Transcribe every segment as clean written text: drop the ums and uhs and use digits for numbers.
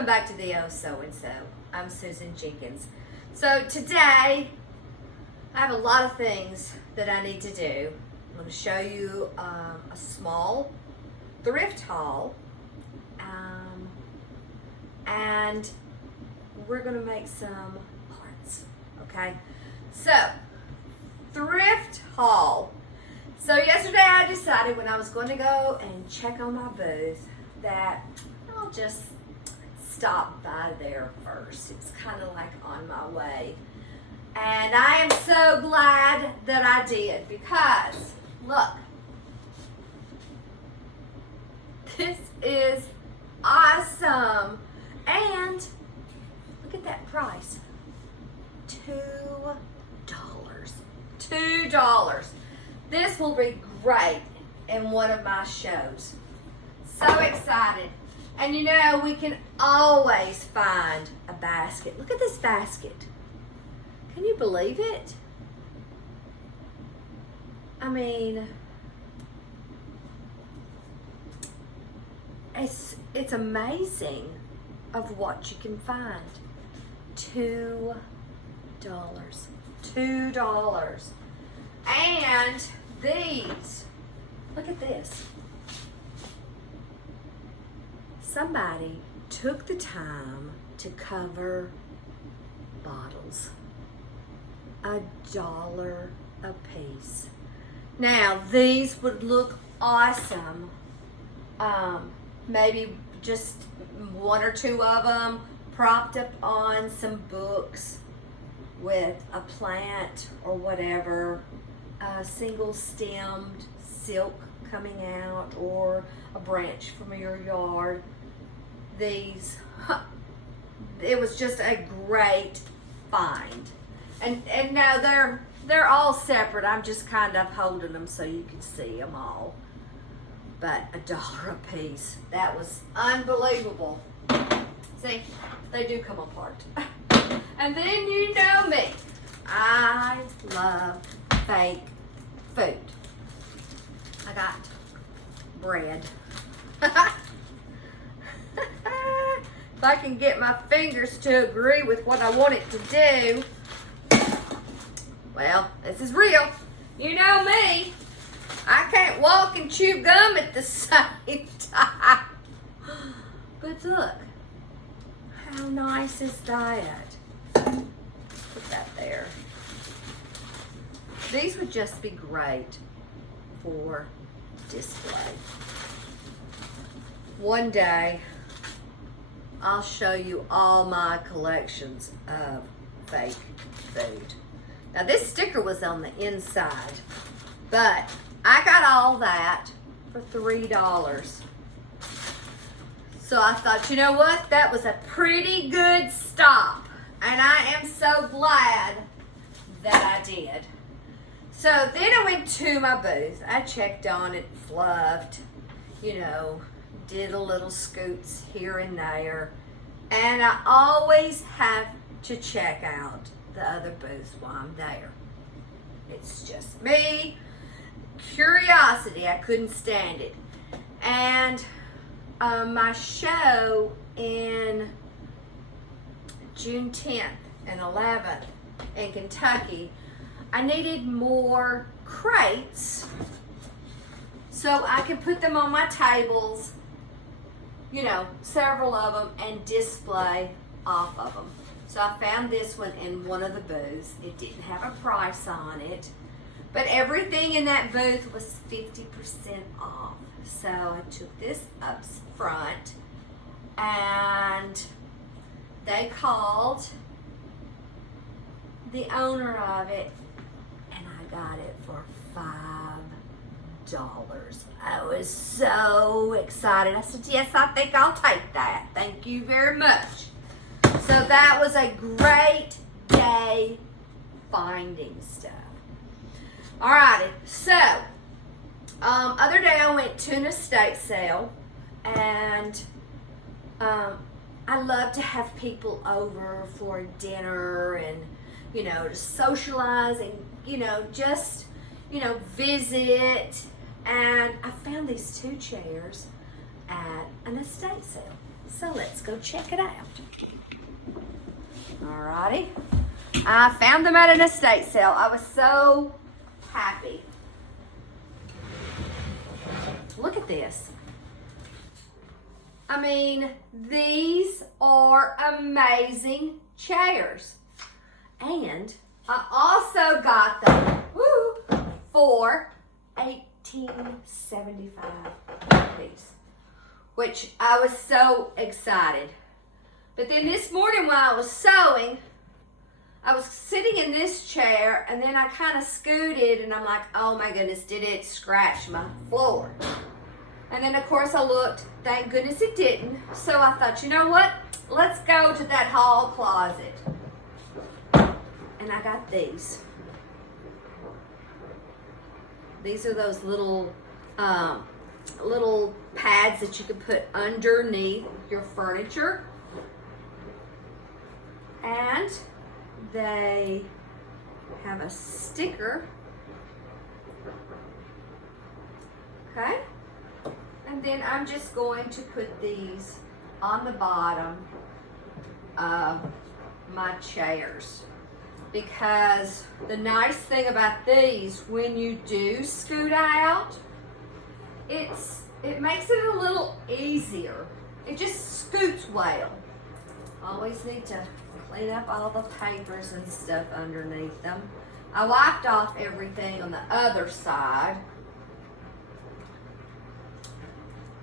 Welcome back to the Oh So-and-So. I'm Susan Jenkins. So today, I have a lot of things that I need to do. I'm going to show you a small thrift haul. And we're going to make some parts, okay? So, thrift haul. So yesterday I decided when I was going to go and check on my booth that I'll just stop by there first. It's kind of like on my way. And I am so glad that I did because, look, this is awesome. And look at that price, $2. $2. This will be great in one of my shows. So excited. And you know, we can always find a basket. Look at this basket. Can you believe it? I mean, it's amazing of what you can find. $2. $2. And these, look at this. Somebody took the time to cover bottles. $1 a piece. Now, these would look awesome. Maybe just one or two of them propped up on some books with a plant or whatever, single stemmed silk coming out or a branch from your yard. These, it was just a great find. And now they're all separate. I'm just kind of holding them so you can see them all. But $1 a piece. That was unbelievable. See, they do come apart. And then you know me. I love fake food. I got bread. If I can get my fingers to agree with what I want it to do. Well, this is real. You know me. I can't walk and chew gum at the same time. But look, how nice is that? Put that there. These would just be great for display. One day, I'll show you all my collections of fake food. Now this sticker was on the inside, but I got all that for $3. So I thought, you know what? That was a pretty good stop. And I am so glad that I did. So then I went to my booth. I checked on it, fluffed, you know, did a little scoots here and there. And I always have to check out the other booths while I'm there. It's just me. Curiosity, I couldn't stand it. And my show in June 10th and 11th in Kentucky, I needed more crates so I could put them on my tables, you know, several of them, and display off of them. So I found this one in one of the booths. It didn't have a price on it, but everything in that booth was 50% off. So I took this up front and they called the owner of it and I got it for $5. I was so excited. I said, yes, I think I'll take that. Thank you very much. So that was a great day finding stuff. Alrighty, so other day I went to an estate sale, and I love to have people over for dinner and, you know, to socialize and, you know, just, you know, visit. And I found these two chairs at an estate sale. So let's go check it out. Alrighty. I found them at an estate sale. I was so happy. Look at this. I mean, these are amazing chairs. And I also got them for $18.75 piece, which I was so excited. But then this morning when I was sewing, I was sitting in this chair and then I kind of scooted and I'm like, oh my goodness, did it scratch my floor? And then of course I looked, thank goodness it didn't. So I thought, you know what? Let's go to that hall closet. And I got these. These are those little pads that you can put underneath your furniture. And they have a sticker. Okay. And then I'm just going to put these on the bottom of my chairs. Because the nice thing about these, when you do scoot out, it makes it a little easier. It just scoots well. Always need to clean up all the papers and stuff underneath them. I wiped off everything on the other side.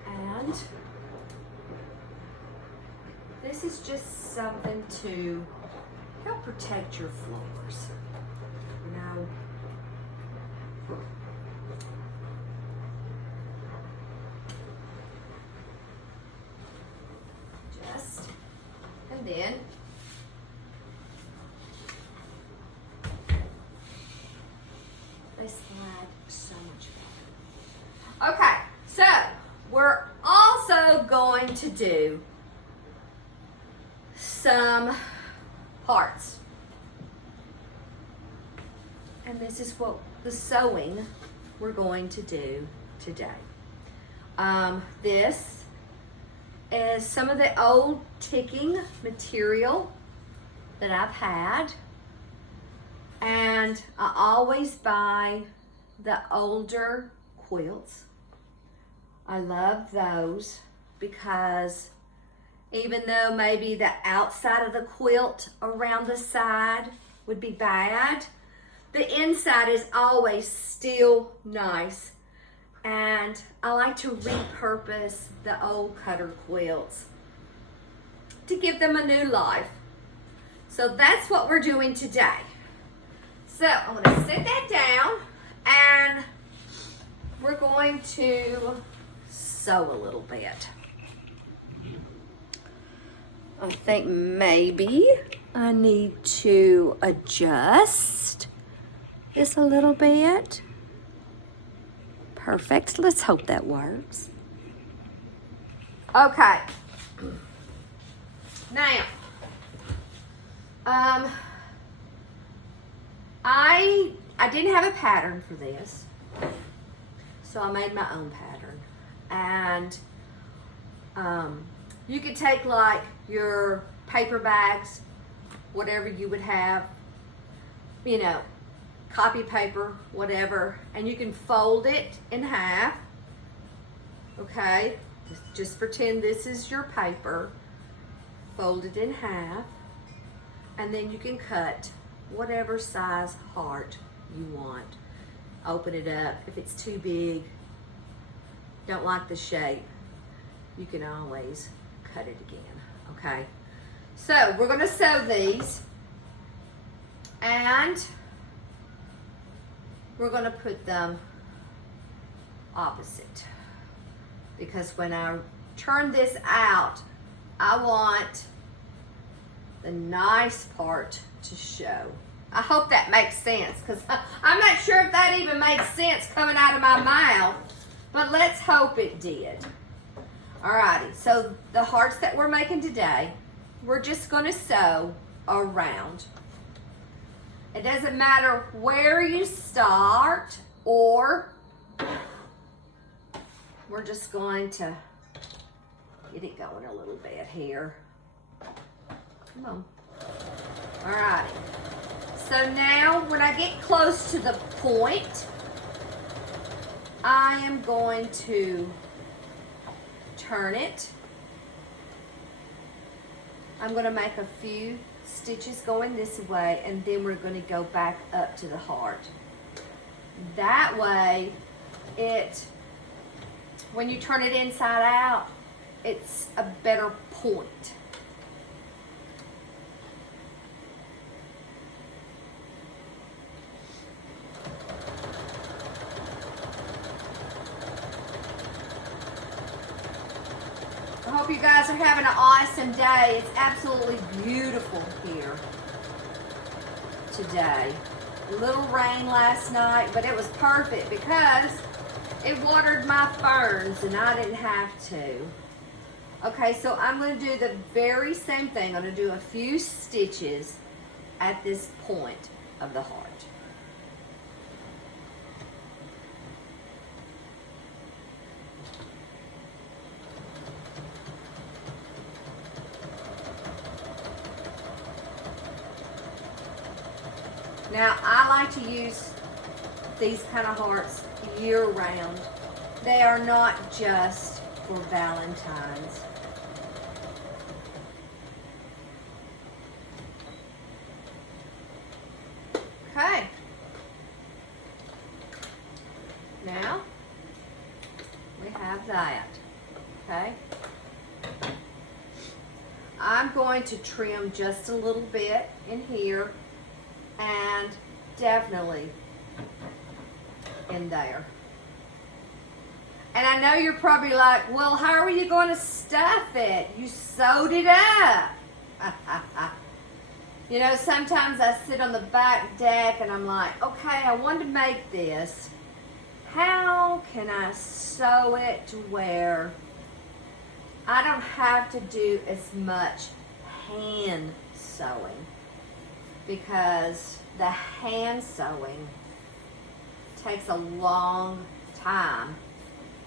And this is just something to help protect your floors. You know, and then they slide so much better. Okay, so we're also going to do some parts. And this is what the sewing we're going to do today. This is some of the old ticking material that I've had. And I always buy the older quilts. I love those because even though maybe the outside of the quilt around the side would be bad, the inside is always still nice. And I like to repurpose the Old Cutter Quilts to give them a new life. So that's what we're doing today. So I'm going to set that down and we're going to sew a little bit. I think maybe I need to adjust this a little bit. Perfect. Let's hope that works. Okay. Now, I didn't have a pattern for this, so I made my own pattern. And you could take like your paper bags, whatever you would have, you know, copy paper, whatever, and you can fold it in half. Okay, just pretend this is your paper. Fold it in half, and then you can cut whatever size heart you want. Open it up. If it's too big, don't like the shape, you can always cut it again. Okay, so we're going to sew these, and we're going to put them opposite, because when I turn this out, I want the nice part to show. I hope that makes sense, because I'm not sure if that even makes sense coming out of my mouth, but let's hope it did. Alrighty, so the hearts that we're making today, we're just going to sew around. It doesn't matter where you start, or we're just going to Get it going a little bit here. Come on. All right. So now when I get close to the point, I am going to turn it. I'm going to make a few stitches going this way, and then we're going to go back up to the heart. That way, when you turn it inside out, it's a better point. I hope you guys are having an awesome day. It's absolutely beautiful here today. A little rain last night, but it was perfect because it watered my ferns and I didn't have to. Okay, so I'm going to do the very same thing. I'm going to do a few stitches at this point of the heart. Now, I like to use these kind of hearts year-round. They are not just for Valentine's. Okay. Now, we have that. Okay. I'm going to trim just a little bit in here. And definitely in there. And I know you're probably like, well, how are you going to stuff it? You sewed it up. You know, sometimes I sit on the back deck and I'm like, okay, I want to make this. How can I sew it to where I don't have to do as much hand sewing? Because the hand sewing takes a long time,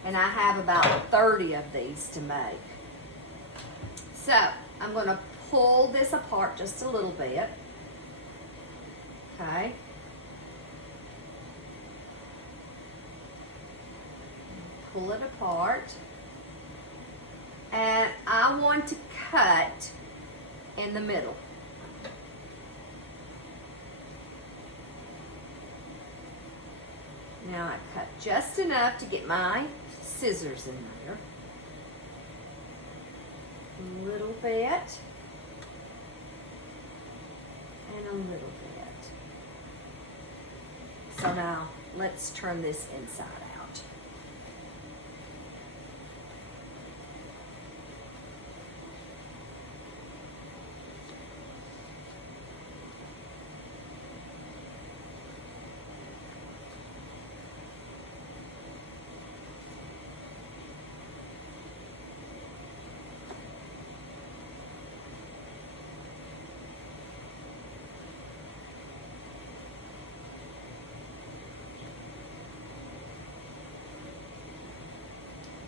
and I have about 30 of these to make. So I'm going to pull this apart just a little bit. Okay. Pull it apart, and I want to cut in the middle. Now I cut just enough to get my scissors in there. A little bit. And a little bit. So now let's turn this inside out.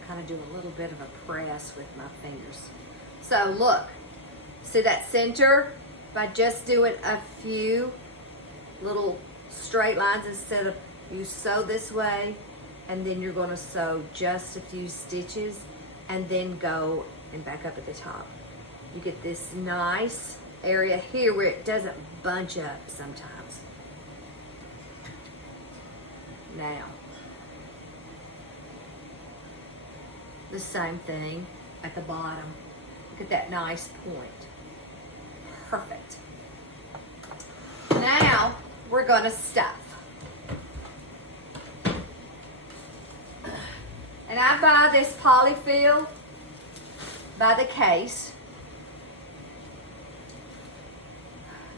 Kind of do a little bit of a press with my fingers. So look, see that center? By just doing a few little straight lines, instead of you sew this way and then you're going to sew just a few stitches and then go and back up at the top. You get this nice area here where it doesn't bunch up sometimes. Now, the same thing at the bottom. Look at that nice point. Perfect. Now we're going to stuff. And I buy this polyfill by the case.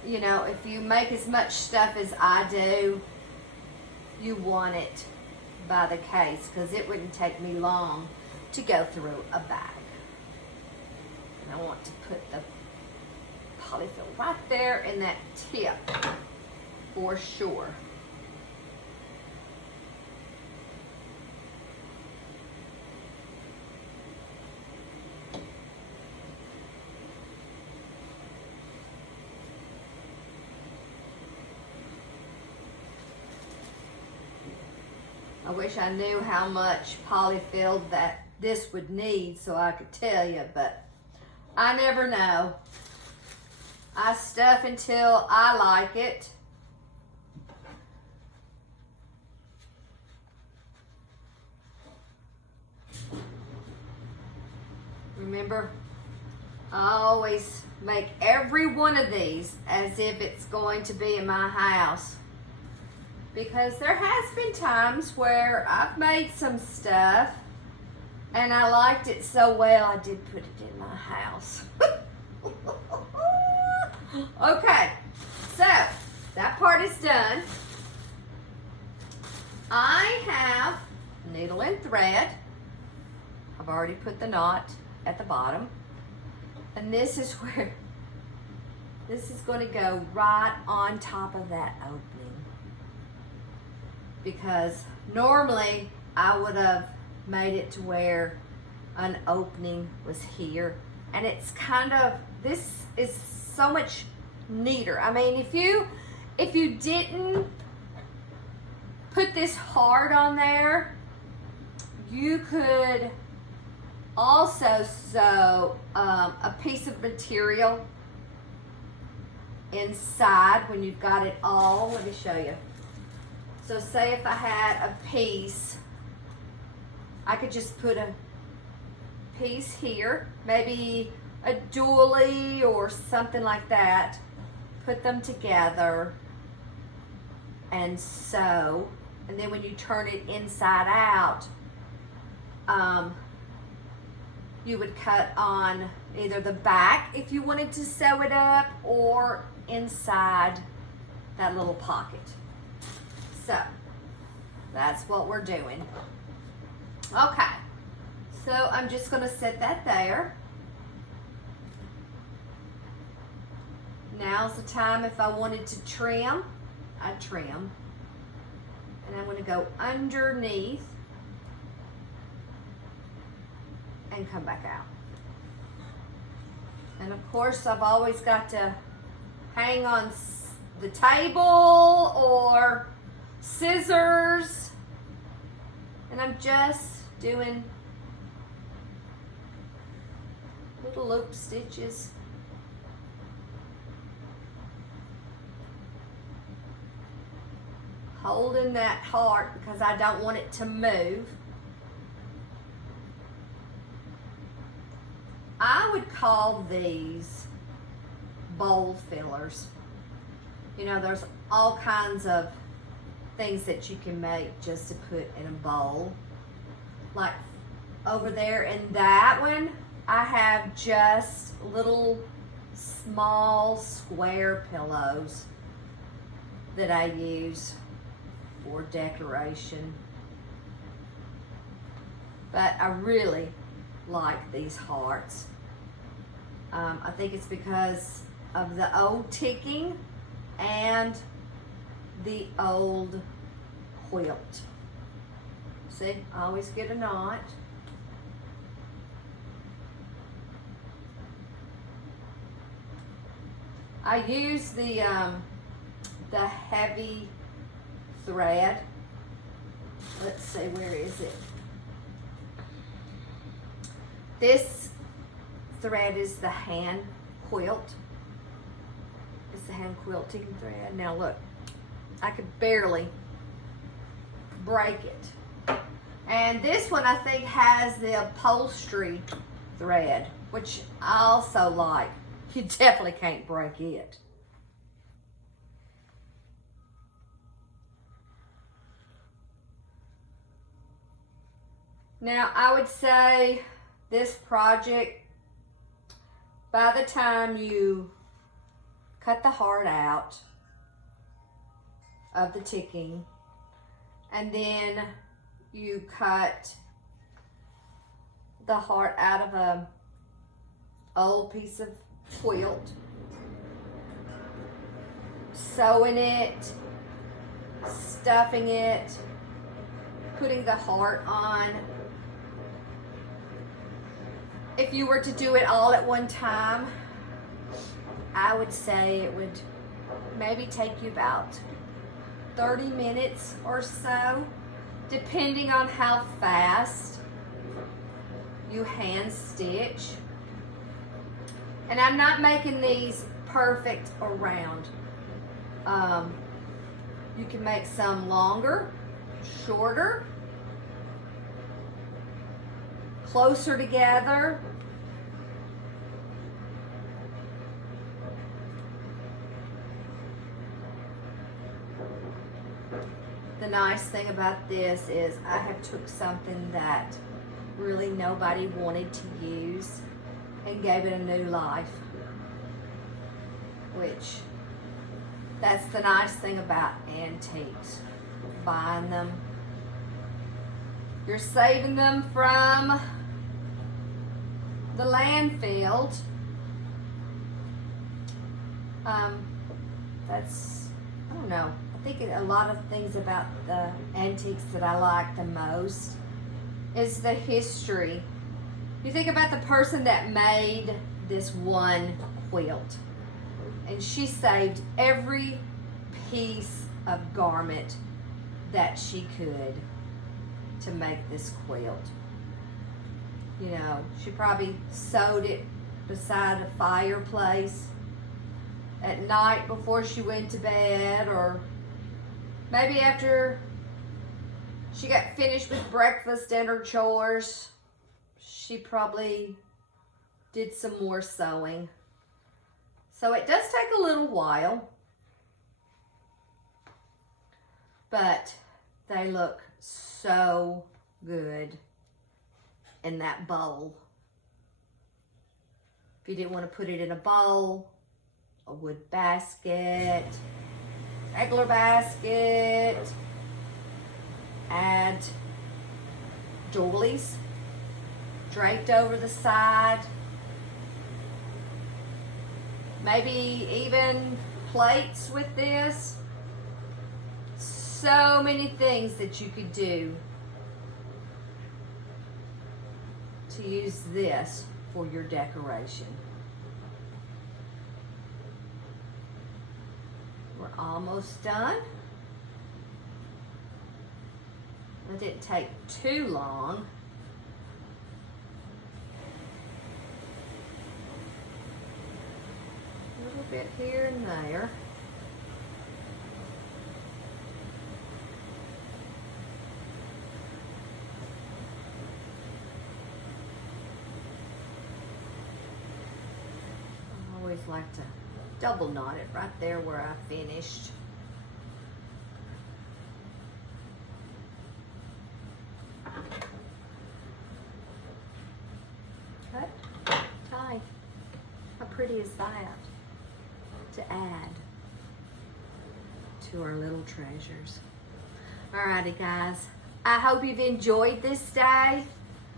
You know, if you make as much stuff as I do, you want it by the case, because it wouldn't take me long to go through a bag. And I want to put the polyfill right there in that tip for sure. I wish I knew how much polyfill that this would need so I could tell you, but I never know. I stuff until I like it. Remember, I always make every one of these as if it's going to be in my house, because there has been times where I've made some stuff and I liked it so well I did put it in my house. Okay, so that part is done. I have needle and thread. I've already put the knot at the bottom, and this is where this is going to go right on top of that opening, because normally I would have made it to where an opening was here, and it's kind of, this is so much neater. I mean, if you didn't put this hard on there, you could also sew a piece of material inside when you've got it all. Let me show you. So say if I had a piece, I could just put a piece here, maybe a doily or something like that, put them together and sew, and then when you turn it inside out, you would cut on either the back if you wanted to sew it up, or inside that little pocket. So that's what we're doing. Okay, so I'm just going to set that there. Now's the time, if I wanted to trim, I'd trim. And I'm going to go underneath and come back out. And of course, I've always got to hang on the table or scissors, and I'm just doing little loop stitches. Holding that heart because I don't want it to move. I would call these bowl fillers. You know, there's all kinds of things that you can make just to put in a bowl. Like over there in that one, I have just little small square pillows that I use for decoration. But I really like these hearts. I think it's because of the old ticking and the old quilt. See, I always get a knot. I use the heavy thread. Let's see, where is it? This thread is the hand quilt. It's the hand quilting thread. Now look, I could barely break it. And this one I think has the upholstery thread, which I also like. You definitely can't break it. Now I would say this project, by the time you cut the heart out of the ticking, and then you cut the heart out of a old piece of quilt, sewing it, stuffing it, putting the heart on. If you were to do it all at one time, I would say it would maybe take you about 30 minutes or so, depending on how fast you hand stitch. And I'm not making these perfect around. You can make some longer, shorter, closer together. The nice thing about this is I have took something that really nobody wanted to use and gave it a new life, which that's the nice thing about antiques. Buying them, you're saving them from the landfill. That's, I don't know, I think a lot of things about the antiques that I like the most is the history. You think about the person that made this one quilt, and she saved every piece of garment that she could to make this quilt. You know, she probably sewed it beside a fireplace at night before she went to bed, or maybe after she got finished with breakfast and her chores, she probably did some more sewing. So it does take a little while, but they look so good in that bowl. If you didn't want to put it in a bowl, a wood basket, regular basket, add doilies draped over the side, maybe even plates with this. So many things that you could do to use this for your decoration. We're almost done. It didn't take too long. A little bit here and there. I always like to double knot it right there where I finished. Cut, tie. How pretty is that to add to our little treasures? Alrighty guys, I hope you've enjoyed this day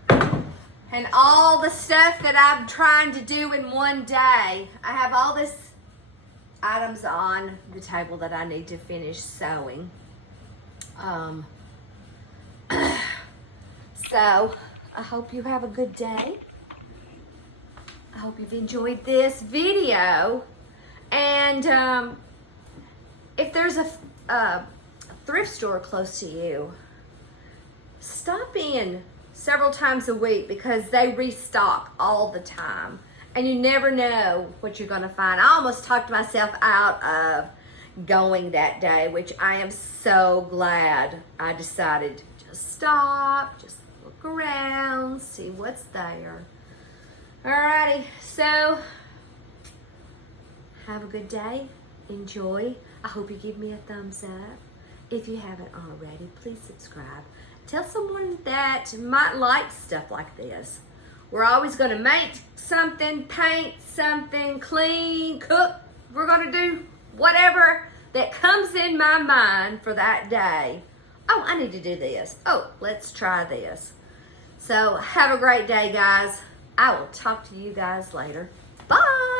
and all the stuff that I'm trying to do in one day. I have all this items on the table that I need to finish sewing. So I hope you have a good day. I hope you've enjoyed this video. And if there's a thrift store close to you, stop in several times a week because they restock all the time. And you never know what you're gonna find. I almost talked myself out of going that day, which I am so glad I decided to just stop, just look around, see what's there. Alrighty, so have a good day, enjoy. I hope you give me a thumbs up. If you haven't already, please subscribe. Tell someone that might like stuff like this. We're always going to make something, paint something, clean, cook. We're going to do whatever that comes in my mind for that day. Oh, I need to do this. Oh, let's try this. So have a great day, guys. I will talk to you guys later. Bye.